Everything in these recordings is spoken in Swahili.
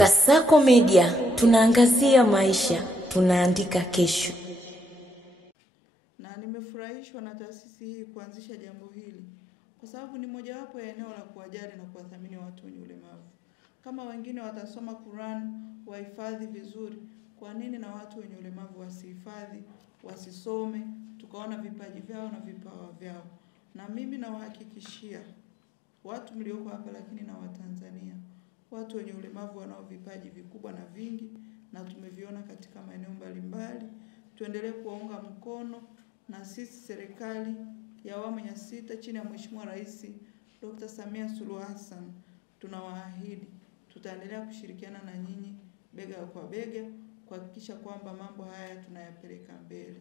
Kasako Media, tunaangazia maisha, tunaandika kesho. Na nimefurahishwa na taasisi hii kuanzisha jambo hili kwa sababu ni mojawapo ya eneo la kuwajali na kuwathamini watu wenye ulemavu. Kama wengine watasoma Qur'an, wahifadhi vizuri, kwa nini na watu wenye ulemavu wasihifadhi, wasisome, tukaona vipaji vyao na vipawa vyao? Na mimi nawahakikishia watu mlioko hapa, lakini na Watanzania, watu wenye ulemavu wanao vipaji vikubwa na vingi, na tumeviona katika maeneo mbalimbali. Tuendelee kuwaunga mkono, na sisi serikali ya awamu ya 6 chini ya Mheshimiwa Rais Dr. Samia Suluhu Hassan tunawaahidi tutaendelea kushirikiana na nyinyi bega kwa bega kuhakikisha kwamba mambo haya tunayapeleka mbele.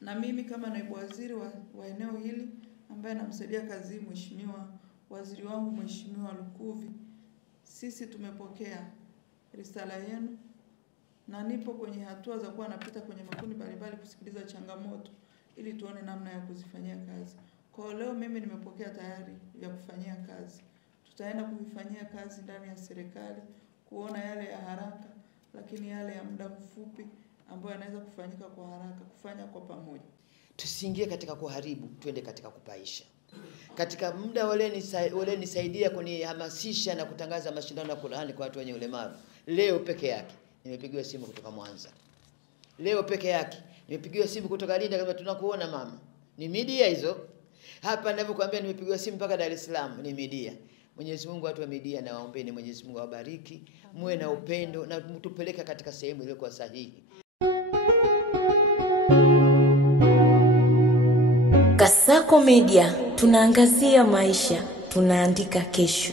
Na mimi kama naibu waziri wa eneo hili ambaye namsaidia kazi Mheshimiwa waziri wangu Mheshimiwa Lukuvi, sisi tumepokea risala yenu na nipo kwenye hatua za kuwa napita kwenye makundi mbalimbali kusikiliza changamoto ili tuone namna ya kuzifanyia kazi. Kwa leo mimi nimepokea tayari ya kufanyia kazi. Tutaenda kuvifanyia kazi ndani ya serikali kuona yale ya haraka, lakini yale ya muda mfupi ambayo yanaweza kufanyika kwa haraka, kufanya kwa pamoja. Tusiingie katika kuharibu, tuende katika kupaisha. Katika muda wale nisaidia kunihamasisha na kutangaza mashindano ya Qur'ani kwa watu wenye ulemavu. Leo peke yake nimepigiwa simu kutoka Mwanza. Leo peke yake nimepigiwa simu kutoka Linda, kama tunakuona mama. Ni media hizo. Hapa ninavyokuambia nimepigiwa simu mpaka Dar es Salaam, ni media. Mwenyezi Mungu, watu wa media na waombeni Mwenyezi Mungu awabariki, muwe na upendo na mtupeleke katika sehemu iliyokuwa sahihi. Kasako Media, tunaangazia maisha, tunaandika kesho.